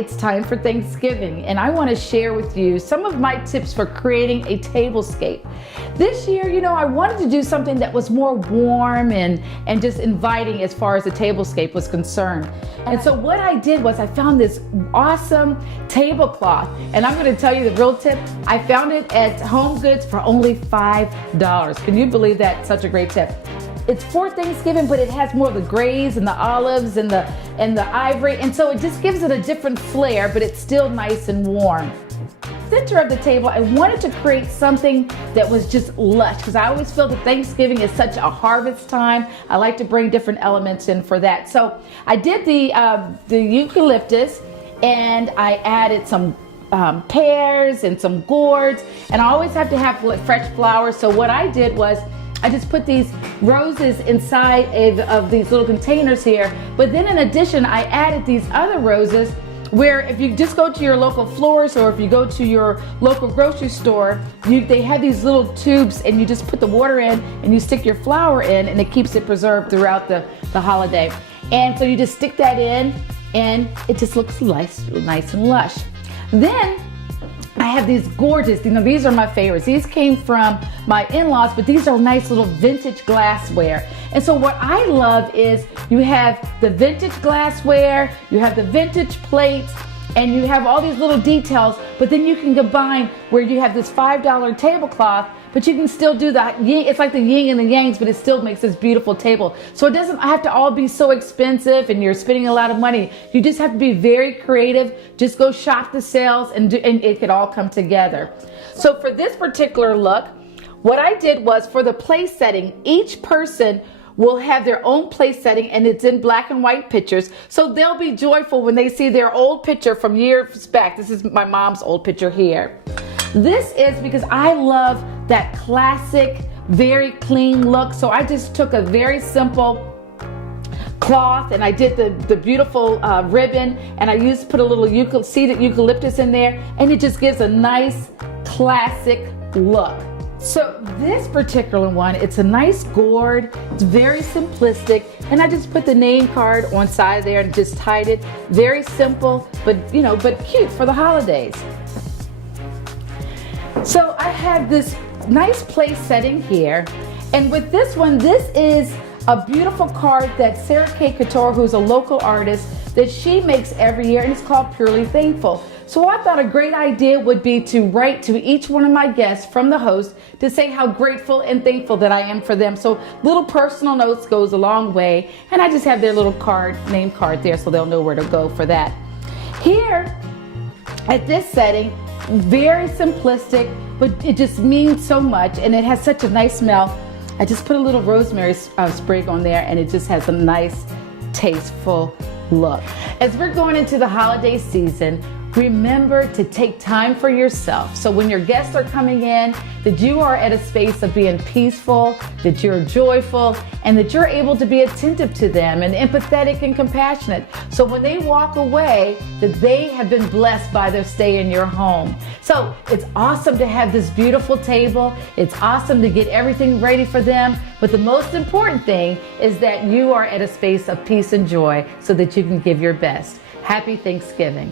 it's time for Thanksgiving, and I want to share with you some of my tips for creating a tablescape. This year, I wanted to do something that was more warm and just inviting as far as the tablescape was concerned. And so what I did was I found this awesome tablecloth, and I'm going to tell you the real tip. I found it at Home Goods for only $5. Can you believe that? Such a great tip. It's for Thanksgiving, but it has more of the grays and the olives and the ivory, and so it just gives it a different flair, but it's still nice and warm. Center of the table, I wanted to create something that was just lush, because I always feel that Thanksgiving is such a harvest time. I like to bring different elements in for that. So I did the eucalyptus, and I added some pears and some gourds, and I always have to have fresh flowers. So what I did was I just put these roses inside of these little containers here, but then in addition I added these other roses where if you just go to your local florist or if you go to your local grocery store, they have these little tubes, and you just put the water in and you stick your flower in, and it keeps it preserved throughout the holiday. And so you just stick that in and it just looks nice and lush. Then I have these gorgeous, these are my favorites. These came from my in-laws, but these are nice little vintage glassware. And so what I love is you have the vintage glassware, you have the vintage plates, and you have all these little details, but then you can combine where you have this $5 tablecloth, but you can still do that. It's like the yin and the yangs, but it still makes this beautiful table. So it doesn't have to all be so expensive and you're spending a lot of money. You just have to be very creative. Just go shop the sales and it could all come together. So for this particular look, what I did was for the place setting, each person will have their own place setting, and it's in black and white pictures. So they'll be joyful when they see their old picture from years back. This is my mom's old picture here. This is because I love that classic, very clean look. So I just took a very simple cloth and I did the beautiful ribbon, and I put a little seeded eucalyptus in there, and it just gives a nice classic look. So this particular one, it's a nice gourd, it's very simplistic, and I just put the name card on side there and just tied it. Very simple, but cute for the holidays. So I have this nice place setting here, and with this one, this is a beautiful card that Sarah K. Couture, who's a local artist, that she makes every year, and it's called Purely Thankful. So I thought a great idea would be to write to each one of my guests from the host to say how grateful and thankful that I am for them. So little personal notes goes a long way, and I just have their little name card there so they'll know where to go for that. Here at this setting, very simplistic, but it just means so much, and it has such a nice smell. I just put a little rosemary sprig on there, and it just has a nice, tasteful look. As we're going into the holiday season, remember to take time for yourself. So when your guests are coming in, that you are at a space of being peaceful, that you're joyful, and that you're able to be attentive to them and empathetic and compassionate. So when they walk away, that they have been blessed by their stay in your home. So it's awesome to have this beautiful table. It's awesome to get everything ready for them. But the most important thing is that you are at a space of peace and joy so that you can give your best. Happy Thanksgiving.